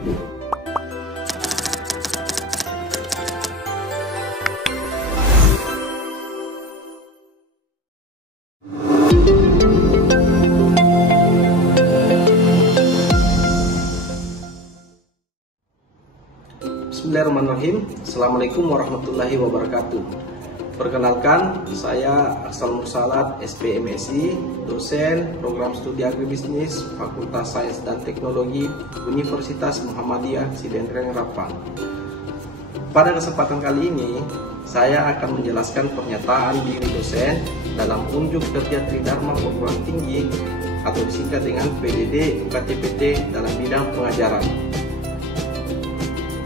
Bismillahirrahmanirrahim. Assalamualaikum warahmatullahi wabarakatuh. Perkenalkan, saya Aksal Mursalat, SPMSI, dosen program studi agribisnis Fakultas Sains dan Teknologi Universitas Muhammadiyah Sidendreng Rapang. Pada kesempatan kali ini, saya akan menjelaskan pernyataan diri dosen dalam unjuk kerja Tridharma Perguruan Tinggi atau disingkat dengan PDD UKT-PT dalam bidang pengajaran.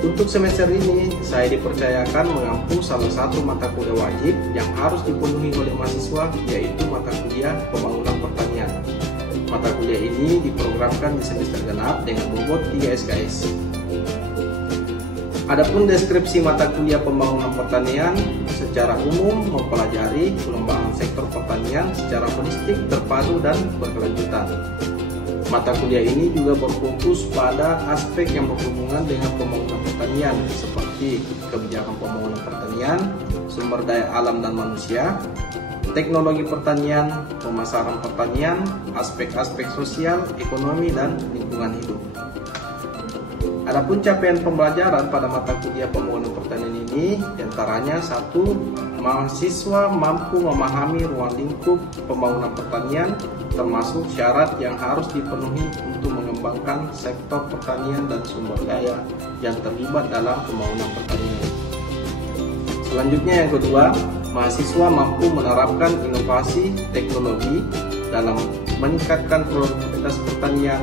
Untuk semester ini, saya dipercayakan mengampu salah satu mata kuliah wajib yang harus dipenuhi oleh mahasiswa, yaitu mata kuliah Pembangunan Pertanian. Mata kuliah ini diprogramkan di semester genap dengan bobot 3 SKS. Adapun deskripsi mata kuliah Pembangunan Pertanian, secara umum mempelajari pengembangan sektor pertanian secara holistik, terpadu, dan berkelanjutan. Mata kuliah ini juga berfokus pada aspek yang berhubungan dengan pembangunan pertanian seperti kebijakan pembangunan pertanian, sumber daya alam dan manusia, teknologi pertanian, pemasaran pertanian, aspek-aspek sosial, ekonomi, dan lingkungan hidup. Adapun capaian pembelajaran pada mata kuliah pembangunan pertanian ini diantaranya: 1. Mahasiswa mampu memahami ruang lingkup pembangunan pertanian, termasuk syarat yang harus dipenuhi untuk mengembangkan sektor pertanian dan sumber daya yang terlibat dalam pembangunan pertanian. Selanjutnya, yang kedua, mahasiswa mampu menerapkan inovasi teknologi dalam meningkatkan produktivitas pertanian,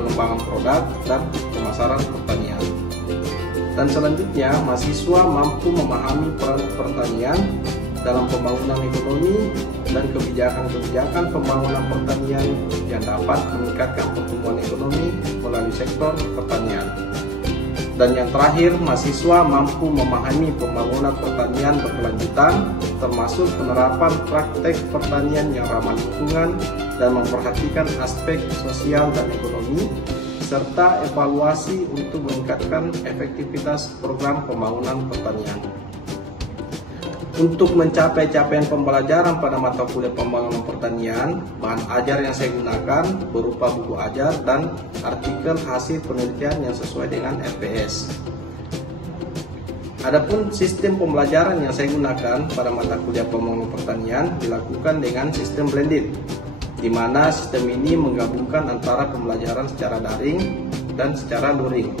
pengembangan produk, dan pemasaran pertanian. Dan selanjutnya, mahasiswa mampu memahami peran pertanian dalam pembangunan ekonomi dan kebijakan-kebijakan pembangunan pertanian yang dapat meningkatkan pertumbuhan ekonomi melalui sektor pertanian. Dan yang terakhir, mahasiswa mampu memahami pembangunan pertanian berkelanjutan, termasuk penerapan praktek pertanian yang ramah lingkungan dan memperhatikan aspek sosial dan ekonomi, serta evaluasi untuk meningkatkan efektivitas program pembangunan pertanian. Untuk mencapai capaian pembelajaran pada mata kuliah pembangunan pertanian, bahan ajar yang saya gunakan berupa buku ajar dan artikel hasil penelitian yang sesuai dengan LPS. Adapun sistem pembelajaran yang saya gunakan pada mata kuliah pembangunan pertanian dilakukan dengan sistem blended, di mana sistem ini menggabungkan antara pembelajaran secara daring dan secara luring.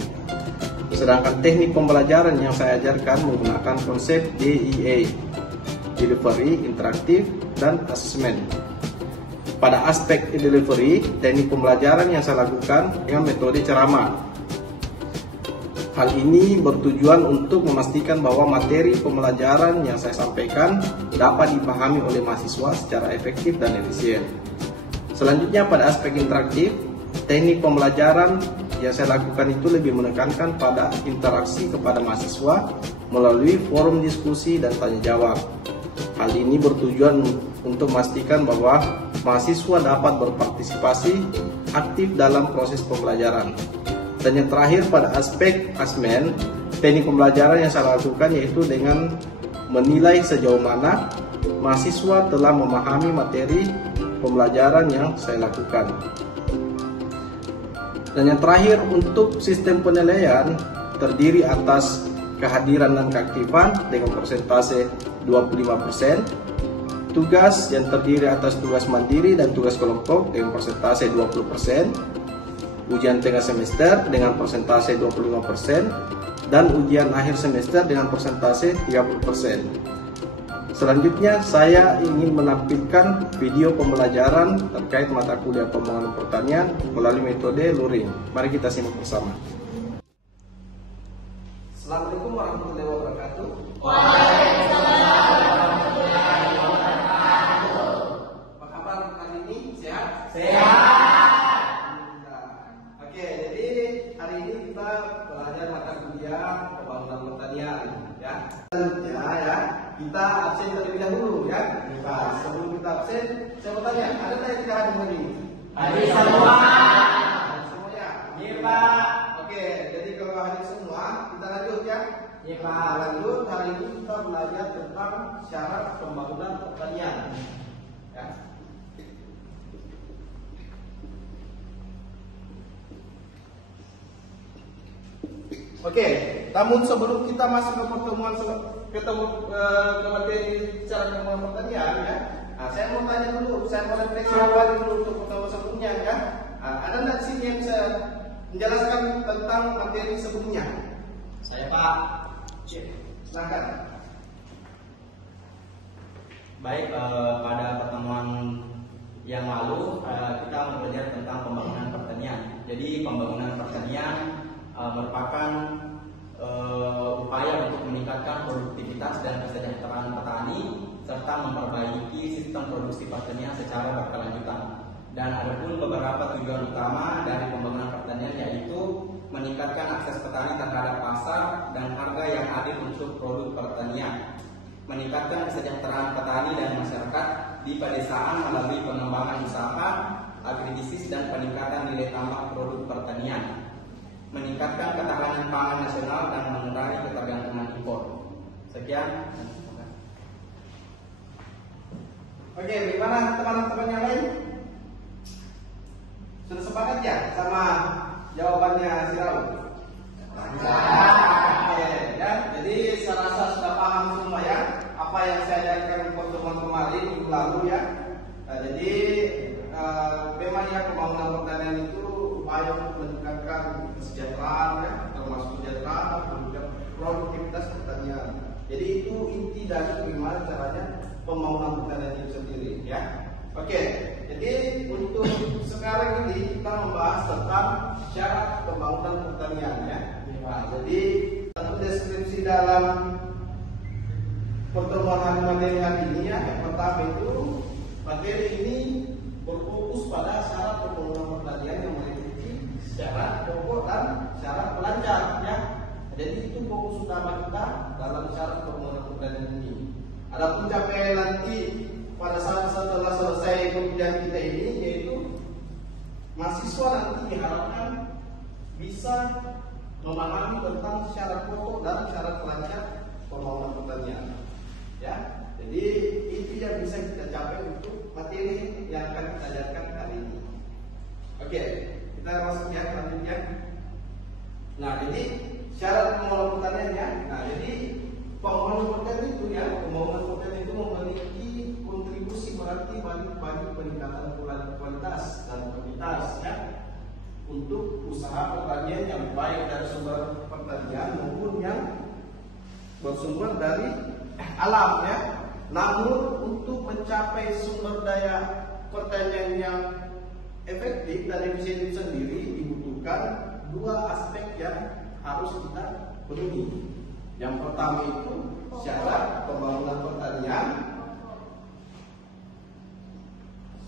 Sedangkan teknik pembelajaran yang saya ajarkan menggunakan konsep DIA, Delivery, Interaktif, dan Assessment. Pada aspek delivery, teknik pembelajaran yang saya lakukan dengan metode ceramah. Hal ini bertujuan untuk memastikan bahwa materi pembelajaran yang saya sampaikan dapat dipahami oleh mahasiswa secara efektif dan efisien. Selanjutnya, pada aspek interaktif, teknik pembelajaran yang saya lakukan itu lebih menekankan pada interaksi kepada mahasiswa melalui forum diskusi dan tanya jawab. Hal ini bertujuan untuk memastikan bahwa mahasiswa dapat berpartisipasi aktif dalam proses pembelajaran. Dan yang terakhir, pada aspek assessment, teknik pembelajaran yang saya lakukan yaitu dengan menilai sejauh mana mahasiswa telah memahami materi pembelajaran yang saya lakukan. Dan yang terakhir, untuk sistem penilaian terdiri atas kehadiran dan keaktifan dengan persentase 25%, tugas yang terdiri atas tugas mandiri dan tugas kelompok dengan persentase 20%, ujian tengah semester dengan persentase 25%, dan ujian akhir semester dengan persentase 30%. Selanjutnya, saya ingin menampilkan video pembelajaran terkait mata kuliah pembangunan pertanian melalui metode luring. Mari kita simak bersama. Assalamualaikum warahmatullahi wabarakatuh. Waalaikumsalam warahmatullahi wabarakatuh. Apa kabar hari ini? Sehat? Sehat. Oke, jadi hari ini kita belajar mata kuliah pembangunan pertanian, ya. Selanjutnya, ya, kita absen terlebih dahulu, ya. Nah, sebelum kita absen, saya mau tanya, ada yang tidak hadir hari ini? Hadir semua. Semuanya? Iya, Pak. Oke, jadi Iya, Pak. Nah, lanjut, hari ini kita belajar tentang syarat pembangunan pertanian. Ya. Oke, namun sebelum kita masuk ke pertemuan ke materi syarat pembangunan pertanian, ya. Nah, saya mau tanya dulu, saya mau refleksi kembali dulu untuk pertemuan sebelumnya, ya. Nah, ada nggak di sini yang bisa menjelaskan tentang materi sebelumnya? Saya, Pak. Silakan. Baik, pada pertemuan yang lalu kita belajar tentang pembangunan pertanian. Jadi pembangunan pertanian merupakan upaya untuk meningkatkan produktivitas dan kesejahteraan petani serta memperbaiki sistem produksi pertanian secara berkelanjutan. Dan ada pun beberapa tujuan utama dari pembangunan pertanian, yaitu meningkatkan akses petani terhadap pasar dan harga yang adil untuk produk pertanian, meningkatkan kesejahteraan petani dan masyarakat di pedesaan melalui pengembangan usaha, agribisnis dan peningkatan nilai tambah produk pertanian, meningkatkan ketahanan pangan nasional dan mengurangi ketergantungan impor. Sekian. Oke, bagaimana teman-teman yang lain? Sudah sepakat ya sama jawabannya si Raul? Oke, ya. Jadi saya rasa sudah paham semua ya apa yang saya ajarkan di pertemuan kemarin minggu lalu ya. Nah, jadi memang ya pembangunan pertanian itu upaya untuk meningkatkan kesejahteraan ya, termasuk kesejahteraan dan juga produktivitas pertanian. Jadi itu inti dari bagaimana caranya pembangunan pertanian itu sendiri ya. Oke, jadi untuk sekarang ini kita membahas tentang syarat pembangunan pertanian ya. Nah, jadi satu deskripsi dalam pertemuan materi hari ini ya. Yang pertama itu materi ini berfokus pada syarat pembangunan pertanian yang meliputi syarat pokok dan syarat pelancar ya. Jadi itu fokus utama kita dalam syarat pembangunan pertanian ini. Adapun capaian nanti pada saat setelah selesai penelitian kita ini, yaitu mahasiswa nanti diharapkan bisa memahami tentang syarat pokok dan syarat pelancar pembangunan pertanian. Ya, jadi itu yang bisa kita capai untuk materi yang akan kita ajarkan hari ini. Oke, kita masuk ya selanjutnya. Nah, jadi syarat pembangunan pertaniannya. Nah, jadi pembangunan pertanian itu ya, pembangunan pertanian itu memiliki kontribusi berarti bagi peningkatan kualitas dan kuantitas ya untuk usaha pertanian yang baik dari sumber pertanian maupun yang bersumber dari alam ya. Namun untuk mencapai sumber daya pertanian yang efektif dan efisien sendiri dibutuhkan dua aspek yang harus kita penuhi. Yang pertama itu syarat pembangunan pertanian,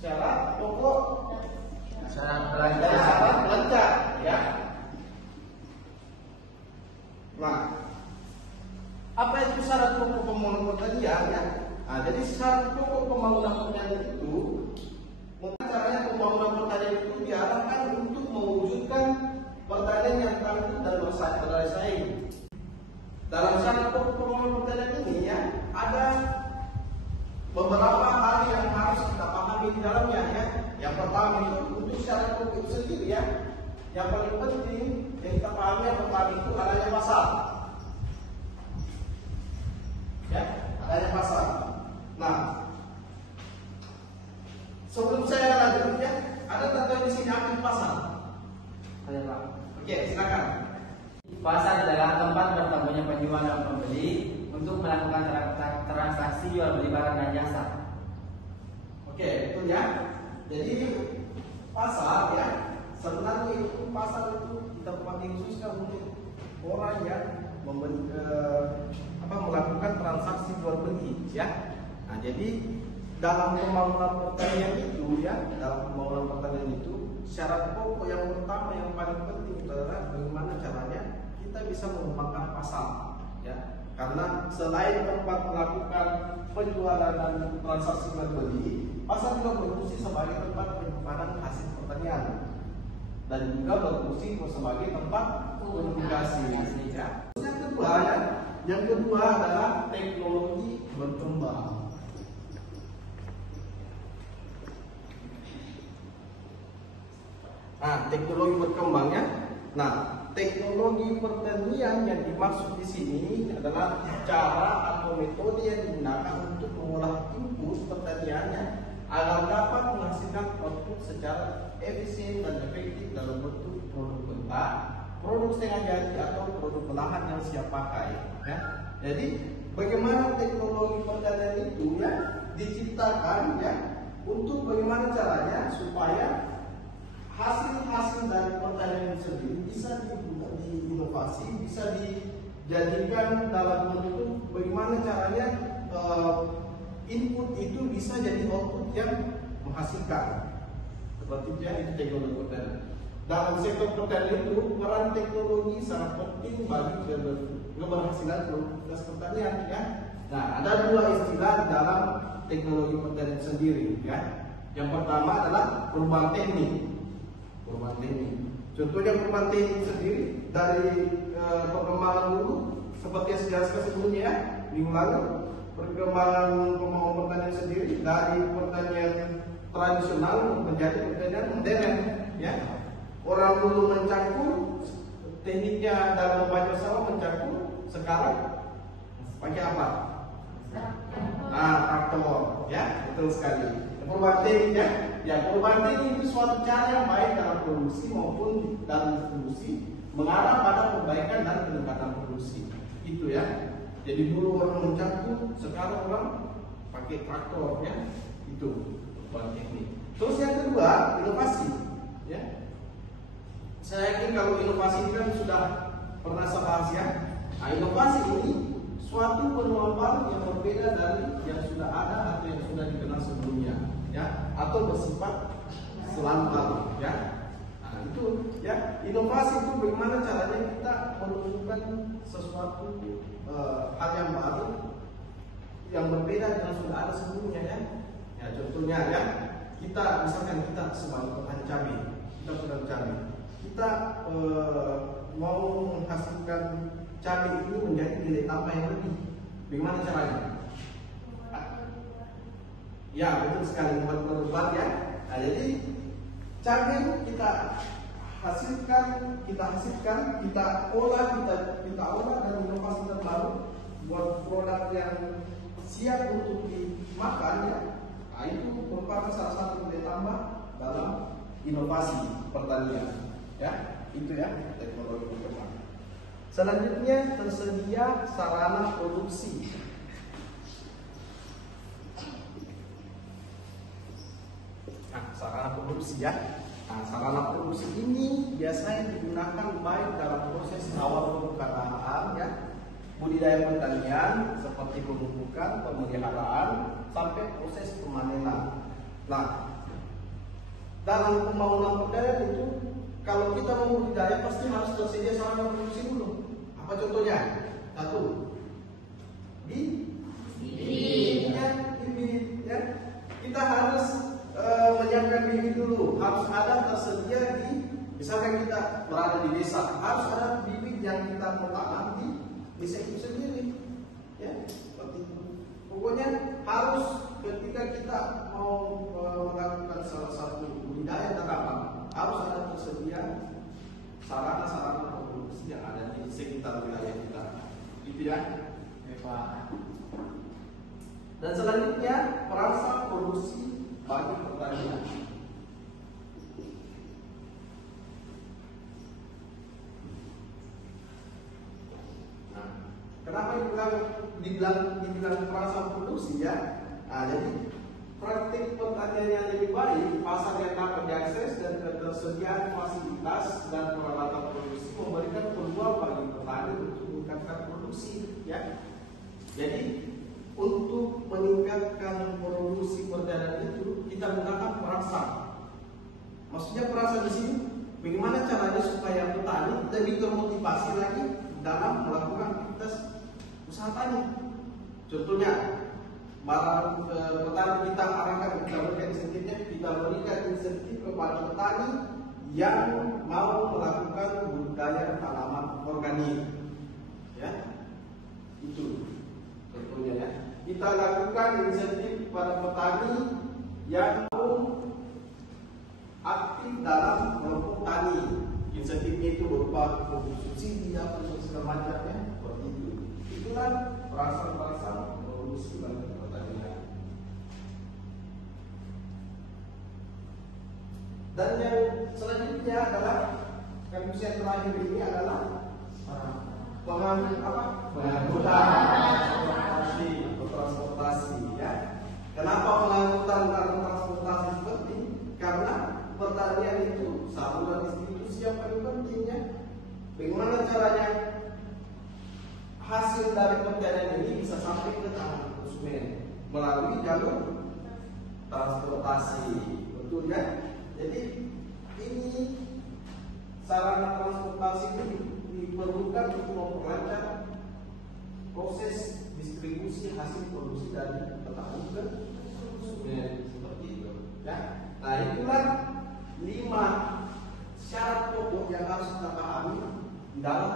syarat pokok, Syarat dan syarat pelancar ya. Nah, apa itu syarat pokok pembangunan pertanian ya? Nah, jadi syarat pokok pembangunan pertanian itu, caranya pembangunan pertanian itu diarahkan untuk mewujudkan pertanian yang tangguh dan bersaing. Dalam syarat pokok pembangunan pertanian ini ya, ada beberapa hal yang harus kita pahami di dalamnya ya. Yang pertama itu untuk syarat pokok itu sendiri ya. Yang paling penting yang kita pahami yang pertama itu adanya pasar. Ya, adanya pasar. Nah, sebelum saya lanjut ya, ada tanda di sini aktif pasar. Ada, Pak. Oke, silakan. Pasar adalah tempat bertemunya penjual dan pembeli untuk melakukan transaksi jual beli barang dan jasa. Oke, betul ya. Jadi pasar ya, sebenarnya itu pasar itu tempat yang khususnya untuk orang yang melakukan transaksi jual beli ya. Nah, jadi dalam pembangunan pertanian itu ya, dalam pembangunan pertanian itu syarat pokok yang pertama yang paling penting adalah bagaimana caranya kita bisa mengembangkan pasar ya. Karena selain tempat melakukan penjualan dan transaksi jual beli, pasar juga berfungsi sebagai tempat penyimpanan hasil pertanian dan juga berfungsi sebagai tempat komunikasi ya. Yang kedua ya, Yang kedua adalah teknologi berkembang. Nah, teknologi berkembangnya. Nah, teknologi pertanian yang dimaksud di sini adalah cara atau metode yang digunakan untuk mengolah input pertaniannya agar dapat menghasilkan output secara efisien dan efektif dalam bentuk produk mentah, produk setengah jadi atau produk olahan yang siap pakai. Ya. Jadi bagaimana teknologi pertanian itu ya diciptakan ya untuk bagaimana caranya supaya hasil-hasil dari pertanian sendiri bisa diinovasi, bisa dijadikan dalam bentuk bagaimana caranya input itu bisa jadi output yang menghasilkan. Seperti itu teknologi pertanian. Dalam sektor pertanian itu peran teknologi sangat penting bagi keberhasilan produktivitas pertanian. Ya. Nah, ada dua istilah dalam teknologi pertanian sendiri. Ya. Yang pertama adalah perubahan teknik. Perubahan teknik. Contohnya perubahan teknik sendiri dari perkembangan dulu seperti yang saya jelaskan sebelumnya ya, minggu lalu, perkembangan pembangunan pertanian sendiri dari pertanian tradisional menjadi pertanian modern. Ya, orang dulu mencampur tekniknya dalam membaca sawah mencampur, sekarang pakai apa? Traktor. Ya, betul sekali. Perubahan tekniknya. Ya, perubahan teknik itu suatu cara yang baik dalam produksi maupun dalam distribusi mengarah pada perbaikan dan peningkatan produksi. Itu ya. Jadi dulu orang mencampur, sekarang orang pakai traktor ya. Itu perubahan teknik. Terus yang kedua, inovasi. Ya. Saya yakin kalau inovasi ini kan sudah pernah saya bahas ya. Nah, inovasi ini suatu penemuan baru yang berbeda dari yang sudah ada atau yang sudah dikenal sebelumnya. Ya, atau bersifat selantar ya. Nah, itu ya, inovasi itu bagaimana caranya kita menemukan sesuatu hal yang baru yang berbeda dengan sudah ada sebelumnya ya. Ya, contohnya ya, kita misalkan kita sebagai petani cabai, kita petani cabai, kita mau menghasilkan cabai ini menjadi nilai tambah yang lebih. Bagaimana caranya? Ya, betul sekali, membuat ya. Nah, jadi cabai kita hasilkan, kita olah dan inovasi terbaru buat produk yang siap untuk dimakan ya. Nah, itu merupakan salah satu nilai tambah dalam inovasi pertanian. Ya, itu ya teknologi perkembangan. Selanjutnya tersedia sarana produksi. Nah, sarana produksi ya. Nah, sarana produksi ini biasanya digunakan baik dalam proses awal pembukaan ya, budidaya pertanian seperti pemupukan, pemeliharaan sampai proses pemanenan. Nah, dalam pembangunan pertanian itu kalau kita mau budidaya pasti harus tersedia sarana produksi dulu. Apa contohnya? Satu, bibit ya. Kita harus menyiapkan bibit dulu, harus ada tersedia di, misalkan kita berada di desa, harus ada bibit yang kita mau tanam di desa itu sendiri, ya, seperti itu. Pokoknya harus ketika kita mau melakukan salah satu budidaya tanaman, harus ada tersedia sarana-sarana produksi yang ada di sekitar wilayah kita, gitu ya. Dan selanjutnya perasaan produksi bagi pertanian. Nah, kenapa dibilang perasaan produksi ya? Nah, jadi praktik pertanian yang lebih baik, pasar yang dapat diakses dan ketersediaan fasilitas dan peralatan produksi memberikan peluang bagi petani untuk meningkatkan produksi ya. Jadi untuk meningkatkan produksi pertanian itu kita gunakan perasaan. Maksudnya perasaan di sini bagaimana caranya supaya petani lebih termotivasi lagi dalam melakukan aktivitas usaha tani. Contohnya, barang petani kita arahkan, kita berikan insentifnya, kita berikan insentif kepada petani yang mau melakukan budidaya tanaman organik. Ya. lakukan insentif pada petani yang aktif dalam kelompok tani. Insentifnya itu berupa subsidi apa segala macamnya seperti itu. Itulah perangsang-perangsang produksi dan pertanian. Dan yang selanjutnya adalah kondisi yang terakhir ini adalah pengangkutan transportasi. Ya. Kenapa pengangkutan dan transportasi penting? Karena pertanian itu saluran distribusi yang paling pentingnya. Bagaimana caranya hasil dari pertanian ini bisa sampai ke tangan konsumen melalui jalur transportasi, betul ya? Jadi ini sarana transportasi itu diperlukan untuk memperlancar proses distribusi hasil produksi dari petani ke konsumen seperti itu. Ya. Nah itulah 5 syarat pokok yang harus kita pahami di dalam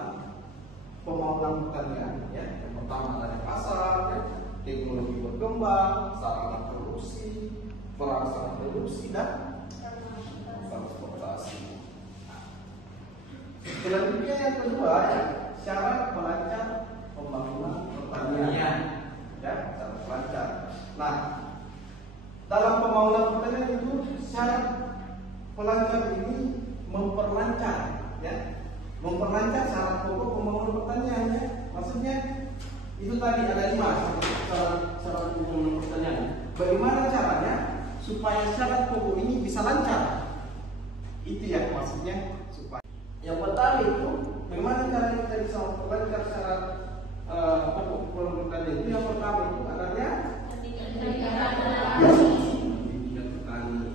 pembangunan pertanian. Ya. Yang pertama dari pasar, ya. Teknologi berkembang, sarana produksi, perangsang produksi dan transportasi. Selanjutnya yang kedua, ya, syarat pelancar pembangunan pertanian. Ya, syarat pelancar. Nah, dalam pembangunan pertanian itu syarat pelancar ini memperlancar, ya, memperlancar syarat pokok pembangunan pertanian. Ya. Maksudnya itu tadi ada 5 syarat pembangunan pertanian. Bagaimana caranya supaya syarat pokok ini bisa lancar? Itu ya maksudnya supaya. Yang pertama itu bagaimana caranya kita bisa memperlancar syarat pokok pembangunan pertanian itu? Yang pertama itu adanya pendidikan petani.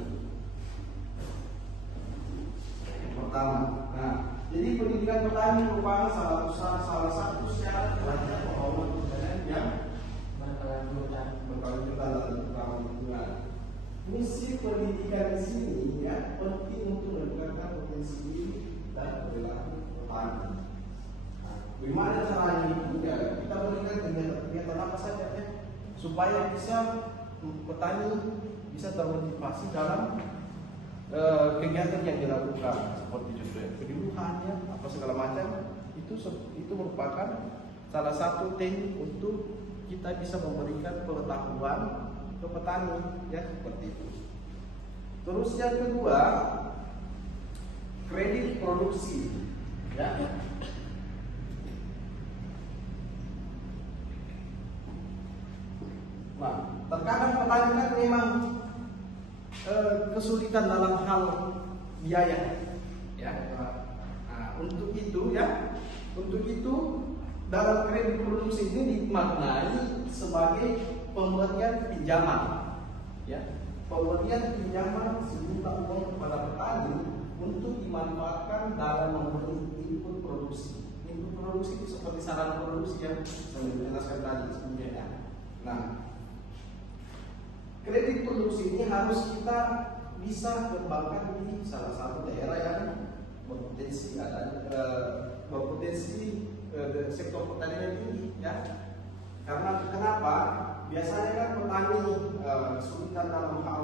Yang pertama, nah, jadi pendidikan petani merupakan salah satu syarat pelancar pembangunan pertanian yang berkelanjutan dalam lingkungan. Misi pendidikan di sini ya penting untuk meningkatkan potensi diri dan perilaku petani. Nah, bagaimana caranya itu? Ya kita berikan kegiatan apa saja ya supaya bisa petani bisa termotivasi dalam kegiatan yang dilakukan seperti justru penyuluhan ya apa segala macam itu merupakan salah satu teknik untuk kita bisa memberikan pengetahuan ke petani ya seperti itu. Terus yang kedua, kredit produksi ya. Nah, terkadang petani kan memang kesulitan dalam hal biaya ya. Nah, untuk itu dalam kredit produksi ini dimaknai sebagai pemberian pinjaman, ya, pemberian pinjaman sejumlah uang kepada petani untuk dimanfaatkan dalam memberi input produksi. Input produksi itu seperti sarana produksi yang saya jelaskan tadi sebelumnya. Nah, kredit produksi ini harus kita bisa kembangkan di salah satu daerah yang berpotensi sektor pertanian tinggi, ya. Karena kenapa? Biasanya kan petani kesulitan dalam hal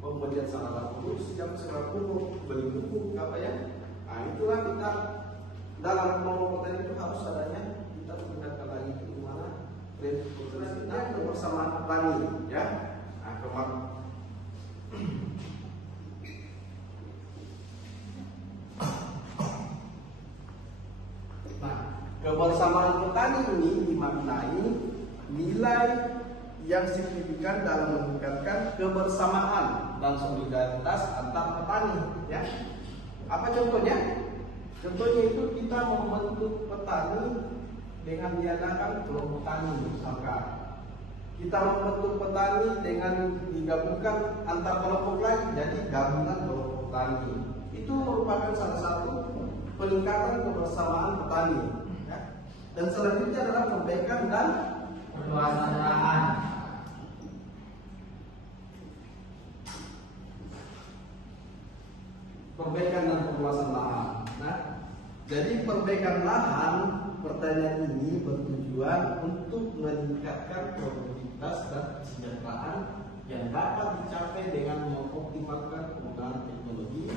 pembelian sarana produksi, yang segala pun beli pupuk apa ya. Nah itulah kita dalam pembangunan pertanian itu harus adanya kita menggunakan lagi itu di mana kredit produksi kita kebersamaan petani, ya. Nah, kebersamaan petani ini dimaknai nilai yang signifikan dalam meningkatkan kebersamaan dan solidaritas antar petani, ya. Apa contohnya? Contohnya itu kita membentuk petani dengan diadakan kelompok tani, misalkan. Kita membentuk petani dengan digabungkan antar kelompok lagi, jadi gabungan kelompok tani. Itu merupakan salah satu peningkatan kebersamaan petani, ya. Dan selanjutnya adalah perbaikan dan perluasan lahan. Perbaikan dan perluasan lahan. Nah, jadi perbaikan lahan pertanian ini bertujuan untuk meningkatkan produktivitas dan kesejahteraan yang dapat dicapai dengan mengoptimalkan penggunaan teknologi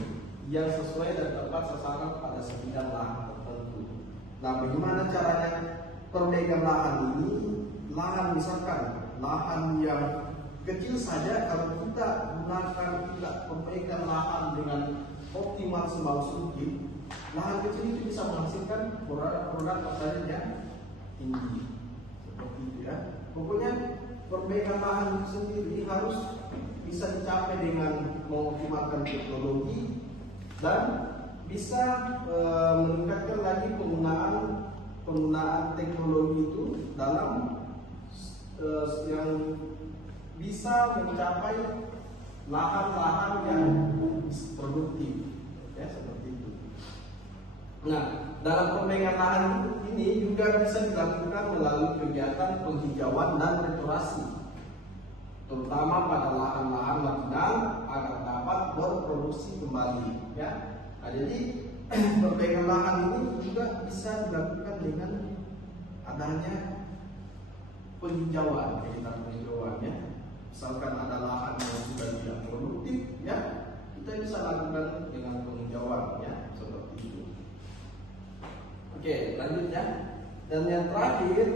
yang sesuai dan tepat sasaran pada sebidang lahan tertentu. Nah, bagaimana caranya perbaikan lahan ini? Lahan misalkan lahan yang kecil saja, kalau kita perbaikan lahan dengan optimal sebagus mungkin, lahan kecil itu bisa menghasilkan produk pertanian yang tinggi. Seperti itu ya. Pokoknya perbaikan lahan sendiri harus bisa dicapai dengan mengoptimalkan teknologi dan bisa meningkatkan lagi penggunaan teknologi itu dalam yang bisa mencapai lahan-lahan yang produktif, ya seperti itu. Nah, dalam perbaikan lahan ini juga bisa dilakukan melalui kegiatan penghijauan dan restorasi, terutama pada lahan-lahan marginal agar dapat berproduksi kembali. Ya, nah, jadi perbaikan lahan ini juga bisa dilakukan dengan adanya penghijauan, kegiatan penghijauan ya. Misalkan ada lahan yang sudah tidak produktif, ya kita bisa lakukan dengan penghijauan, ya seperti itu. Oke, lanjut ya. Dan yang terakhir,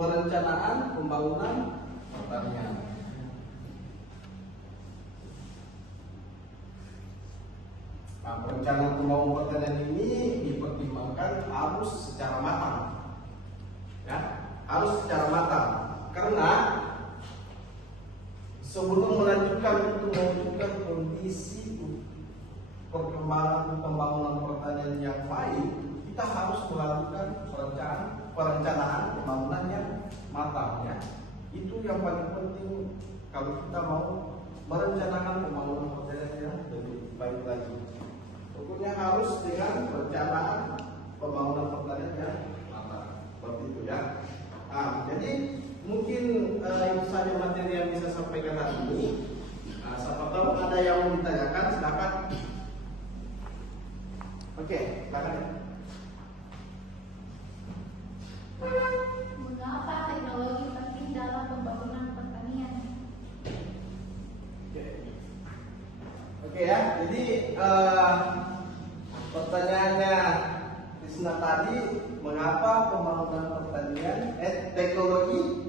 perencanaan pembangunan pertanian. Nah, perencanaan pembangunan pertanian ini dipertimbangkan harus secara matang, ya harus secara matang, karena sebelum melanjutkan untuk mewujudkan kondisi perkembangan pembangunan pertanian yang baik, kita harus melakukan perencanaan pembangunan yang matang ya. Itu yang paling penting kalau kita mau merencanakan pembangunan pertanian yang lebih baik lagi. Pokoknya harus dengan perencanaan pembangunan pertanian yang matang. Seperti itu ya. Nah, jadi mungkin itu saja materi yang bisa sampaikan hari ini. Nah, siapa tahu ada yang mau ditanyakan, silakan. Oke, silakan. Mengapa teknologi penting dalam pembangunan pertanian? Oke ya, jadi pertanyaannya Krisna tadi, mengapa pembangunan pertanian teknologi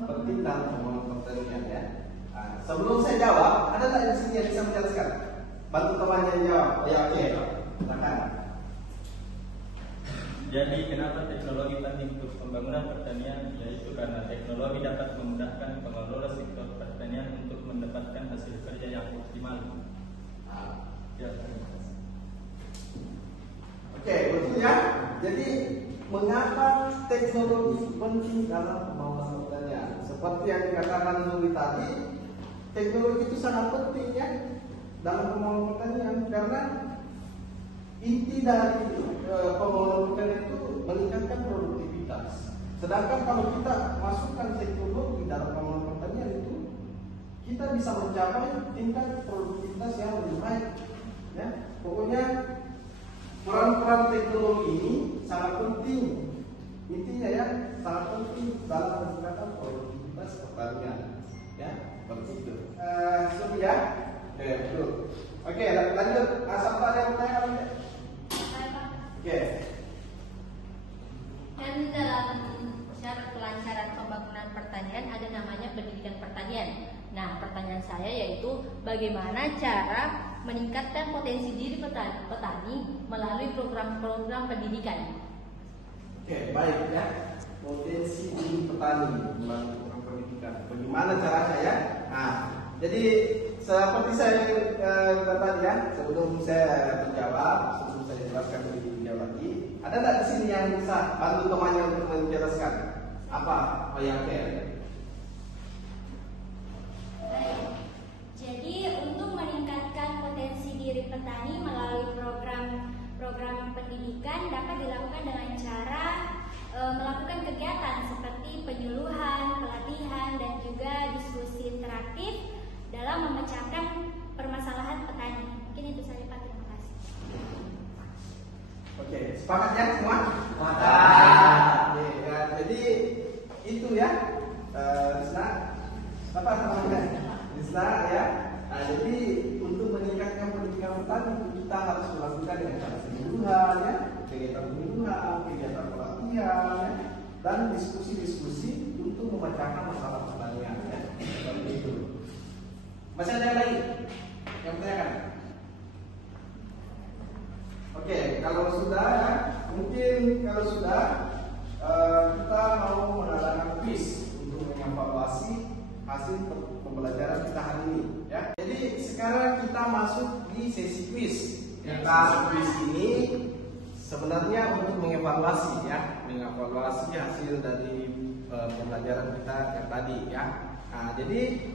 penting dalam pembangunan pertanian ya? Nah, sebelum saya jawab, ada tak di sini yang bisa menjelaskan? Bantu temannya jawab. Ya oke, silakan. Jadi kenapa teknologi penting untuk pembangunan pertanian? Yaitu karena teknologi dapat memudahkan pengelola sektor pertanian untuk mendapatkan hasil kerja yang optimal. Ya. Oke, betul ya. Jadi mengapa teknologi penting dalam pembangunan pertanian? Seperti yang dikatakan Zuli tadi, teknologi itu sangat penting ya dalam pembangunan pertanian, karena inti dari pembangunan pertanian itu meningkatkan produktivitas. Sedangkan kalau kita masukkan teknologi dalam pembangunan pertanian itu, kita bisa mencapai tingkat produktivitas yang lebih baik. Ya, pokoknya peran-peran teknologi ini sangat penting. Intinya ya, sangat penting dalam meningkatkan produktivitas pertanian. Ya, seperti itu. Ya, betul. Oke, lanjut. Asal ada yang bertanya lagi? Oke. Dan dalam syarat kelancaran pembangunan pertanian ada namanya pendidikan pertanian. Nah, pertanyaan saya yaitu bagaimana cara meningkatkan potensi diri petani melalui program-program pendidikan. Oke, baik ya. Potensi diri petani melalui program pendidikan. Bagaimana caranya ya? Nah, jadi seperti saya katakan tadi ya, sebelum saya menjawab, sebelum saya jelaskan lebih detail lagi, ada nggak di sini yang bisa bantu temannya untuk menjelaskan apa yang ada? Baik. Jadi untuk meningkatkan potensi diri petani melalui program pendidikan dapat dilakukan dengan cara melakukan kegiatan seperti penyuluhan, pelatihan, dan juga diskusi interaktif dalam memecahkan permasalahan petani. Mungkin itu saja Pak, terima kasih. Oke, sepakat ya semua? Oke, ya, jadi itu ya. Risna, apa namanya? Risna ya. Nah, jadi untuk meningkatkan pendidikan petani kita harus melakukan dengan cara penyuluhan ya, kegiatan penyuluhan, kegiatan pelatihan ya, dan diskusi-diskusi untuk memecahkan masalah pertanian ya. Seperti itu. Masih ada yang lain yang bertanyakan? Oke, kalau sudah ya, mungkin kalau sudah kita mau mengadakan quiz untuk mengevaluasi hasil pembelajaran kita hari ini ya. Jadi sekarang kita masuk di sesi quiz. Quiz ini sebenarnya untuk mengevaluasi ya, mengevaluasi hasil dari pembelajaran kita yang tadi ya. Nah, jadi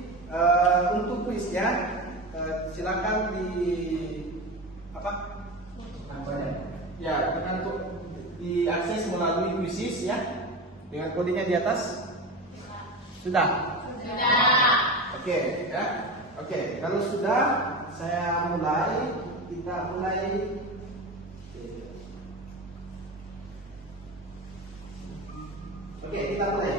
untuk quiznya silakan di apa? Ya, dengan untuk diakses melalui Quizizz ya, dengan kodenya di atas. Sudah? Sudah. Oke, ya. Oke, kalau sudah saya mulai. Kita mulai. Oke, kita mulai.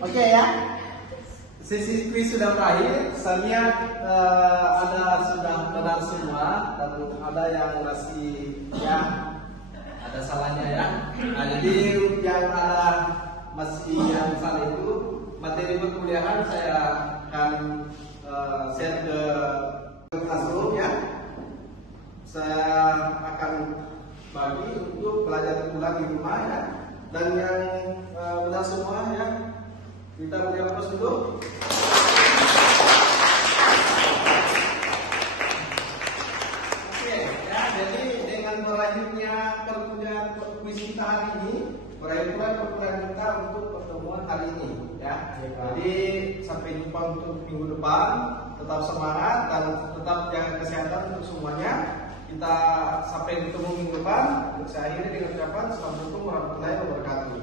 Oke ya, sesi quiz sudah berakhir. Saya lihat ada sudah benar semua dan ada yang masih ya ada salahnya ya. Nah, jadi yang ada masih yang salah itu materi perkuliahan saya akan share ke classroom ya. Saya akan bagi untuk belajar ulang di rumah ya. Dan yang benar semua ya. Kita beri aplaus dulu. Oke, ya, jadi dengan berakhirnya perkuliahan quiz kita hari ini, berakhir pula perkuliahan kita untuk pertemuan hari ini, ya. Jadi sampai jumpa untuk minggu depan. Tetap semangat dan tetap jaga kesehatan untuk semuanya. Kita sampai ketemu minggu depan. Saya akhiri dengan ucapan Assalamualaikum warahmatullahi wabarakatuh.